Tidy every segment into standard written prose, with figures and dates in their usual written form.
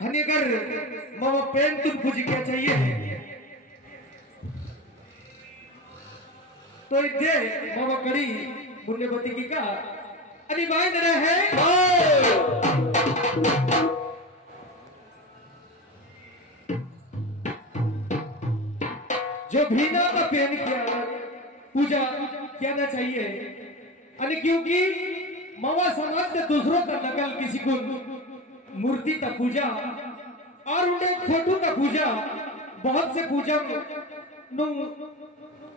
आणि अगर मामा पेन तुम पूजी क्या चाहिए तो दे मामा कड़ी पुण्यवती की का अनिवार्य तरह है जो भीना का पेन किया पूजा कहना चाहिए आणि क्योंकि मामा समाज ने दूसरों का नकल किसी को मूर्ति का पूजा और उन्हें फोटो का पूजा बहुत से पूजा नु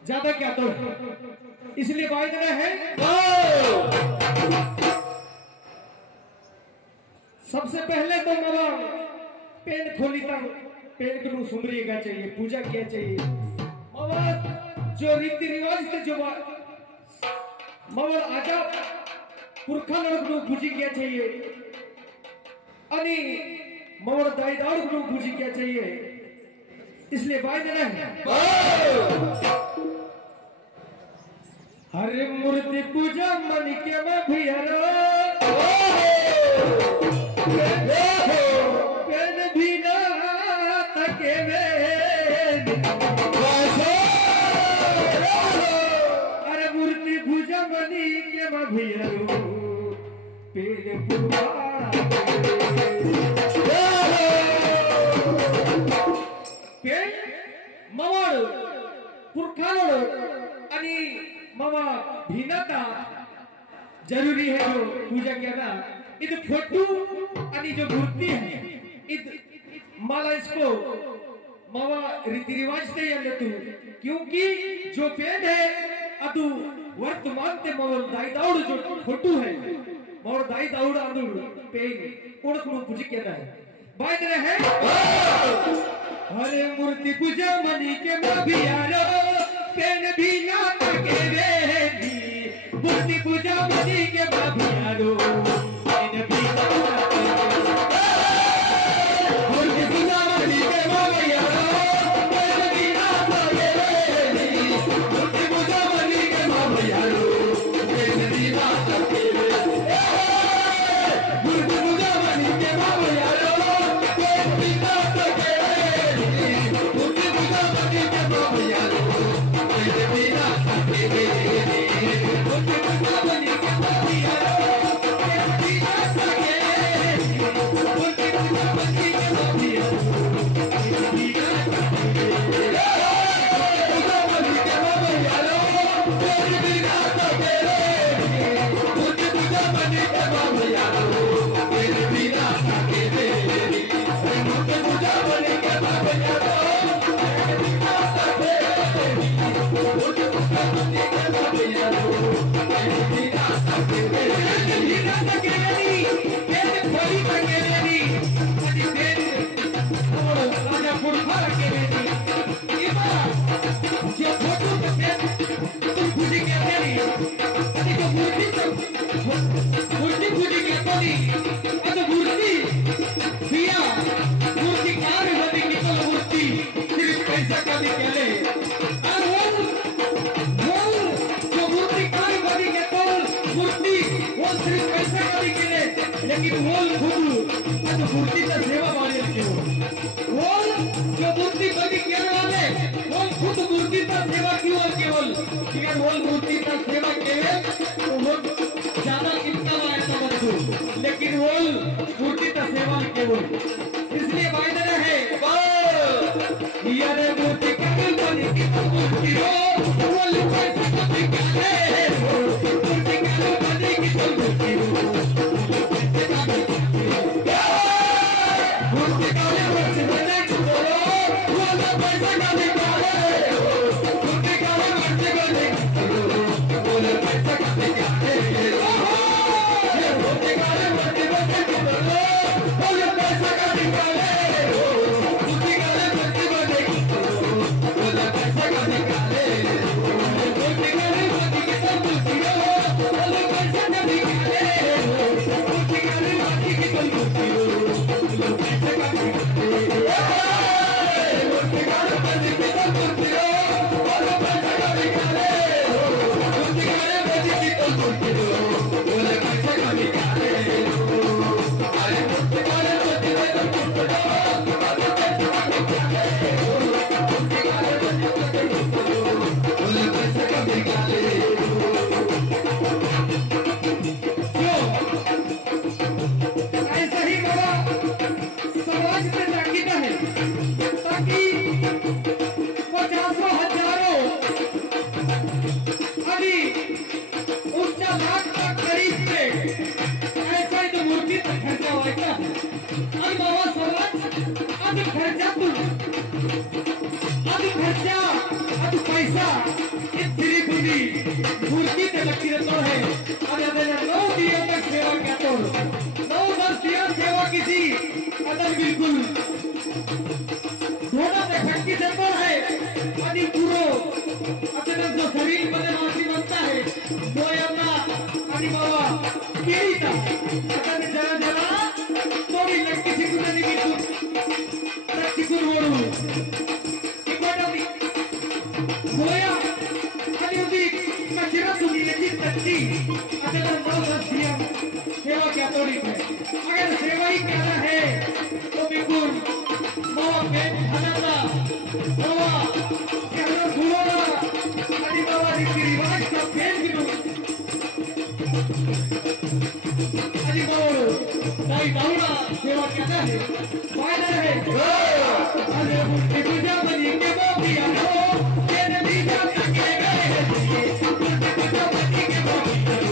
ज्यादा क्या तो इसलिए बाइदना है सबसे पहले तो मामा पेन खोली था पेन को सुमरिएगा चाहिए पूजा किया चाहिए मामा जो रीति रिवाज थे जो मामा आजा पुरखा लोग पूजी किया चाहिए अनि मवर दाईदार को पूजी क्या चाहिए इसलिए बाइदना है हरे मूर्ति पूजा मन के मैं भैया पेन भी ना तके अरे मूर्ति पूजा मनी के मैं भैया पेन पूजा मवळ पुरखालोड आणि मामा भिन्नता जरूरी है जो पूजा करना इध फोटो आणि जो मूर्ति है इध माला इसको मामा रीति रिवाज से या तू क्योंकि जो पेन है अदु वर्तमान ते मामा दाईदाउड जो फोटो है मामा दाईदाउड अदु पेन ओळखून पूजा करना है बात है हरे मूर्ति पूजा मनी के मभियारो पेन भी ना तके रेदी मूर्ति पूजा मनी के मभियारो पेन भी ना तके मूर्ति पूजा मनी के मभियारो पेन भी ना तके रेदी मूर्ति पूजा मनी के मभियारो पेन भी ना तके मूर्ति पूजा मनी के मभियारो लेकिन वो मूर्ति का सेवा वाले वो जो मूर्ति बनी करने वाले वो खुद मूर्ति का सेवा क्यों केवल अगर वो मूर्ति का सेवा केवल तो वो ज्यादा इतना वायदा बंधु लेकिन वो मूर्ति का सेवा केवल इसलिए वायदा है यार मूर्ति केवल बनी की मूर्ति हो वो लिखा है मूर्ति केवल बनी की मूर्ति हो समाज में ताकीद है ताकि पचासों हजारों आणि उच्च लाख का खरीद से ऐसा ही तो मूर्ती खर्चा व्हायचा आणि बाबा समाज आधी खर्चातून आधी खर्चा आधी पैसा इतनी बुरी मूर्ति ते लगती रहता है अगर मैंने 9 दिनों तक सेवा किया तो 9-10 दिन सेवा की थी अदर बिल्कुल थोड़ा सा खटकी देता है आणि पूरो अतने जो शरीर बने मासी बनता है वो अपना आणि बाबा केली था अतने जरा जरा थोड़ी लटकी सी कुछ नहीं की तू चिकुर मोड़ू इकोटमी गोया आणि उदी कचरा तुम्ही लेकी तच्ची अतने 9-10 दिन सेवा क्या तोड़ी है अगर सेवा ही करना है तो बिल्कुल बाबा पेट भरना बाबा कहना भूलना आणि बाबा रीति रिवाज का पेट गिनो आणि बाबा दाई दाऊना सेवा करना है फायदा है अरे मुझे पूजा बनी के बाबी आनो ये नदी जा के गए पूजा बनी के बाबी आनो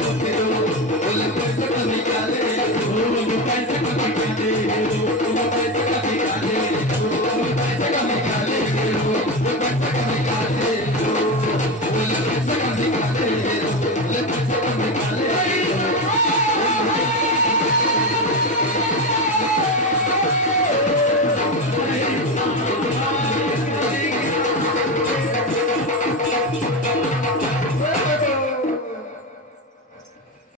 Thank you.